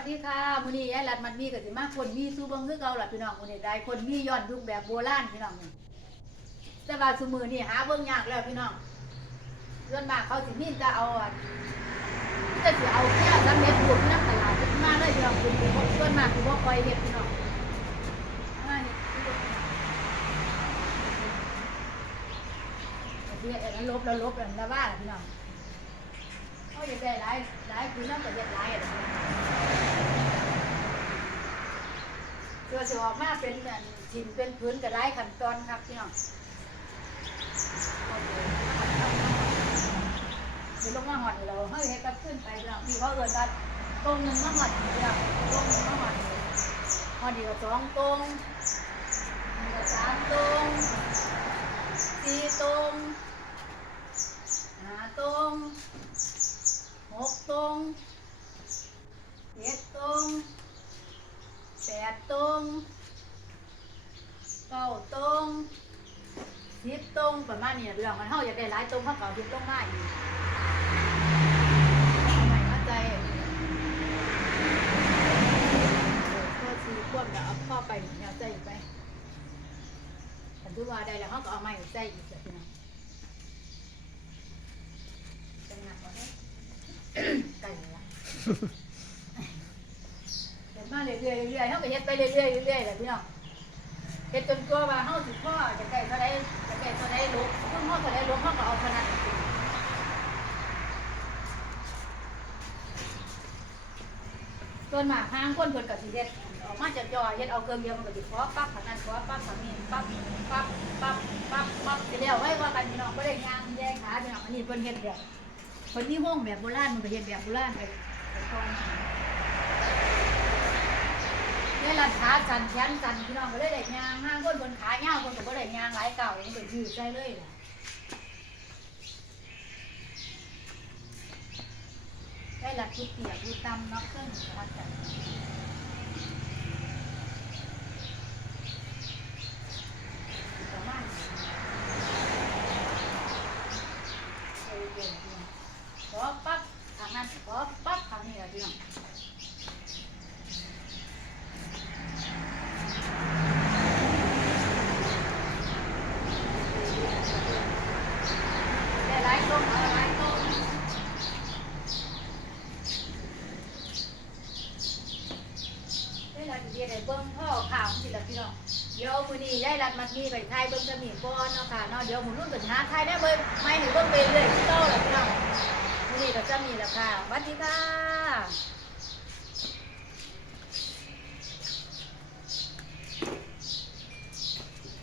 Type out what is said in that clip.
วัสดีค่ะมื้อนี้ยายรัดมันมีก็สิมาคนมีสู้เบิ่งคือเก่าล่ะพี่น้องมื้อนี้ได้คนมีย้อนยุคแบบโบราณพี่น้องนี่แต่ว่าซุมื้อนี้หาเบิ่งยากแล้วพี่น้องส่วนมากเขาสิมีแต่เอาอันมีแต่สิเอาแค่สำเร็จรูปนำตลาดมาเลยพี่น้องคุณส่วนมากคือบ่ค่อยเฮ็ดพี่น้องมาเฮ็ดเดี๋ยวอันนั้นลบแล้วลบแล้วแล้วว่าพี่น้องเขาอยากได้หลายหลายคือน้ำก็เฮ็ดหลายอะ เพื่อจะออกมาเป็นอันชิ้นเป็นพื้นกระไดขั้นตอนครับพี่น้องเดี๋ยวลงมาหอดเราเฮ้ยเฮ็ดกับขึ้นไปแล้วพี่เขาเอินว่าตรงหนึ่งมาหอดพี่น้องตรงหนึ่งมาหอดหอดเดียวสองตรงนี่ก็สามตรงสี่ตรงห้าตรงหกตรงเจ็ดตรง แป ดตรงเก้าตรงสิบตรงประมาณนี้เรื่องมันเฮาอยากได้หลายตรงเฮาก็เอาสิบตรงมาอีกเอาใหม่มาใจเออข้อสี่ควบแล้วเอาข้อไปเนี่ยเอาใจอีกไปถ้าถือว่าได้แล้วเฮาก็เอาใหม่ใจอีกแบบนี้เป็นหนักกว่านี้ไก่ละเฮ็ดมาเรื่อยๆเรื่อยๆเฮาก็เฮ็ดไปเรื่อยๆเรื่อยๆแหละพี่น้องเฮ็ดจนกลัวว่าเฮาสิพ่อจะได้เท่าใดจะได้เท่าใดลุกเพิ่นเฮาเท่าใดลุกเฮาก็เอาเท่านั้นส่วนมากทางคนเพิ่นก็สิเฮ็ดออกมาจากจอเฮ็ดเอาเครื่องเดียวมันก็สิขอปั๊บทางนั้นขอปั๊บทางนี้ปั๊บปั๊บปั๊บปั๊บปั๊บสิแล้วไว้ว่ากันพี่น้องบ่ได้ย่างแยกขาพี่น้องอันนี้เพิ่นเฮ็ดแบบเพิ่นมีห้องแบบโบราณมันก็เฮ็ดแบบโบราณไปไปก่อน เนี่ยรัดขาจันแขนจันพี่น้องก็เลยได้ยางห้างคนบนขาเงาคนก็บ่ได้ยางหลายเก่าอย่างนี้ก็ยืดใจเลยล่ะได้รัดทุกเตียทุกตำเนักเครื่องรัดกันประมาณนี้เออเก่งจริงขอปั๊บทางนั้นขอปั๊บทางนี้อะพี่น้อง ได้หลายต้มเอาหลายต้มได้รัดเดียได้เบิ้งพ่อข่าวสิละพี่น้อง เดี๋ยวมือนี้ได้รับมัดมีไปไทยเบิ้งกระมีก้อนเนาะค่ะเนาะเดี๋ยวหมุนรุ่นกันหาไทยได้เบิ้งไม่ให้เบิ้งไปเรื่อยที่โตเล่ะพี่น้องมือนี้ก็จะมีราคาสวัสดีค่ะ